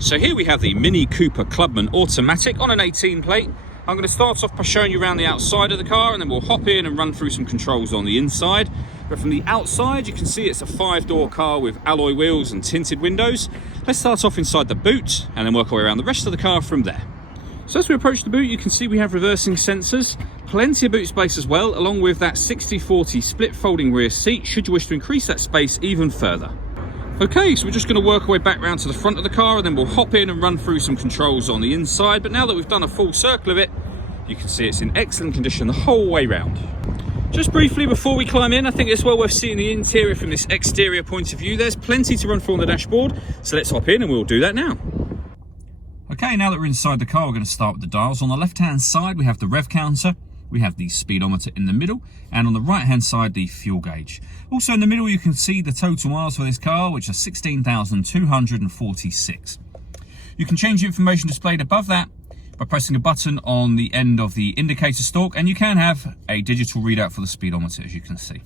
So here we have the Mini Cooper Clubman automatic on an 18 plate. I'm going to start off by showing you around the outside of the car, and then we'll hop in and run through some controls on the inside. But from the outside, you can see it's a 5-door car with alloy wheels and tinted windows. Let's start off inside the boot and then work our way around the rest of the car from there. So as we approach the boot, you can see we have reversing sensors, plenty of boot space as well, along with that 60/40 split folding rear seat should you wish to increase that space even further. Okay, so we're just going to work our way back round to the front of the car, and then we'll hop in and run through some controls on the inside. But now that we've done a full circle of it, you can see it's in excellent condition the whole way round. Just briefly before we climb in, I think it's well worth seeing the interior from this exterior point of view. There's plenty to run through on the dashboard, so let's hop in and we'll do that now. Okay, now that we're inside the car, we're going to start with the dials. On the left-hand side, we have the rev counter. We have the speedometer in the middle, and on the right hand side the fuel gauge. Also in the middle you can see the total miles for this car, which are 16,246. You can change the information displayed above that by pressing a button on the end of the indicator stalk, and you can have a digital readout for the speedometer, as you can see.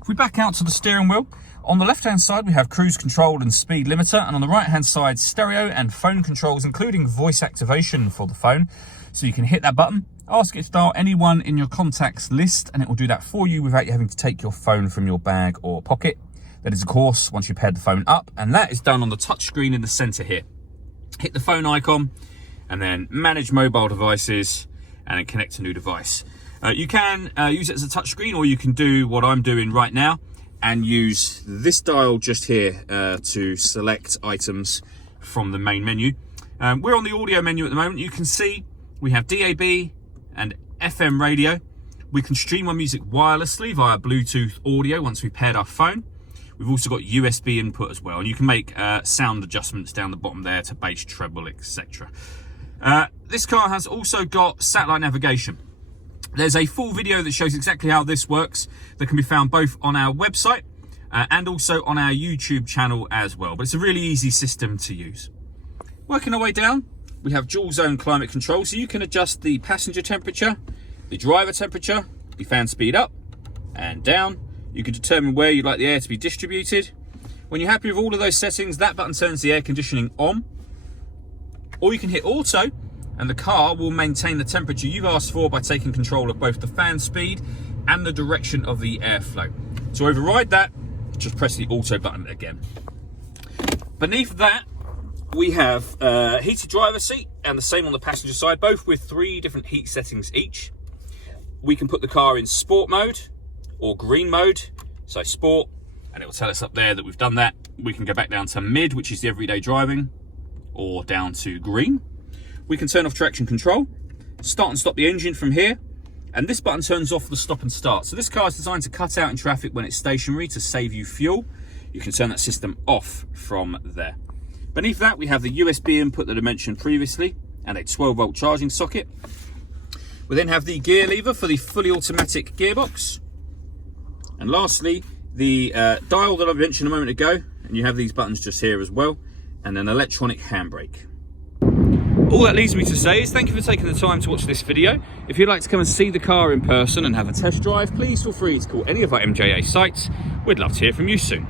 If we back out to the steering wheel, on the left hand side we have cruise control and speed limiter, and on the right hand side stereo and phone controls, including voice activation for the phone. So you can hit that button, ask it to dial anyone in your contacts list, and it will do that for you without you having to take your phone from your bag or pocket. That is, of course, once you've paired the phone up, and that is done on the touch screen in the center here. Hit the phone icon and then manage mobile devices and then connect a new device. You can use it as a touch screen, or you can do what I'm doing right now and use this dial just here to select items from the main menu. We're on the audio menu at the moment. You can see we have DAB and FM radio. We can stream our music wirelessly via Bluetooth audio once we've paired our phone. We've also got USB input as well, and you can make sound adjustments down the bottom there to bass, treble, etc. This car has also got satellite navigation. There's a full video that shows exactly how this works that can be found both on our website and also on our YouTube channel as well. But it's a really easy system to use. Working our way down, we have dual zone climate control, so you can adjust the passenger temperature, the driver temperature, the fan speed up and down. You can determine where you'd like the air to be distributed. When you're happy with all of those settings, that button turns the air conditioning on. Or you can hit auto, and the car will maintain the temperature you've asked for by taking control of both the fan speed and the direction of the airflow. To override that, just press the auto button again. Beneath that, we have heated driver seat, and the same on the passenger side, both with 3 different heat settings each. We can put the car in sport mode or green mode, so sport, and it will tell us up there that we've done that. We can go back down to mid, which is the everyday driving, or down to green. We can turn off traction control, start and stop the engine from here, and this button turns off the stop and start. So this car is designed to cut out in traffic when it's stationary to save you fuel. You can turn that system off from there. Beneath that, we have the USB input that I mentioned previously and a 12-volt charging socket. We then have the gear lever for the fully automatic gearbox. And lastly, the dial that I mentioned a moment ago, and you have these buttons just here as well, and an electronic handbrake. All that leaves me to say is thank you for taking the time to watch this video. If you'd like to come and see the car in person and have a test drive, please feel free to call any of our MJA sites. We'd love to hear from you soon.